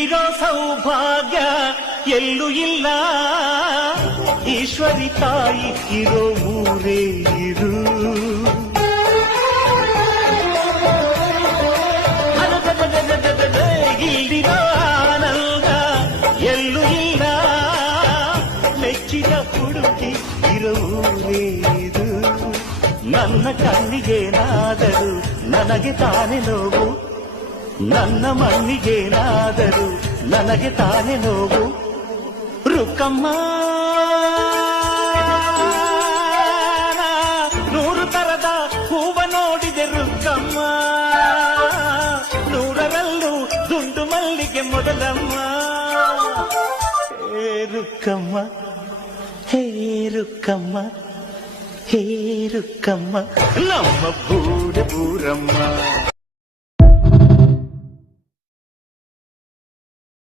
ಇಲ್ಲಿರೋ ಸೌಭಾಗ್ಯ ಎಲ್ಲೂ ಇಲ್ಲ, ಈಶ್ವರಿ ತಾಯಿ ಇರೋ ಊರೇ ಇರು. ಇಲ್ಲಿರೋ ಆನಂದ ಎಲ್ಲೂ ಇಲ್ಲ, ಮೆಚ್ಚಿದ ಹುಡುಗಿ ಇರೋ ಊರೇ ಇದು. ನನ್ನ ಕಣ್ಣಿಗೇನಾದರೂ ನನಗೆ ತಾನೇ ನೋವು, ನನ್ನ ಮಣ್ಣಿಗೇನಾದರೂ ನನಗೆ ತಾನೇ ನೋವು. ರುಕ್ಕಮ್ಮ ನೂರು ತರದ ಹೂವ ನೋಡಿದೆ ರುಕ್ಕಮ್ಮ, ನೂರರಲ್ಲೂ ದುಂಡು ಮಲ್ಲಿಗೆ ಮೊದಲಮ್ಮ. ಹೇ ರುಕ್ಕಮ್ಮ, ಹೇ ರುಕ್ಕಮ್ಮ, ಹೇ ರುಕ್ಕಮ್ಮ, ನಮ್ಮ ಬೂರಮ್ಮ.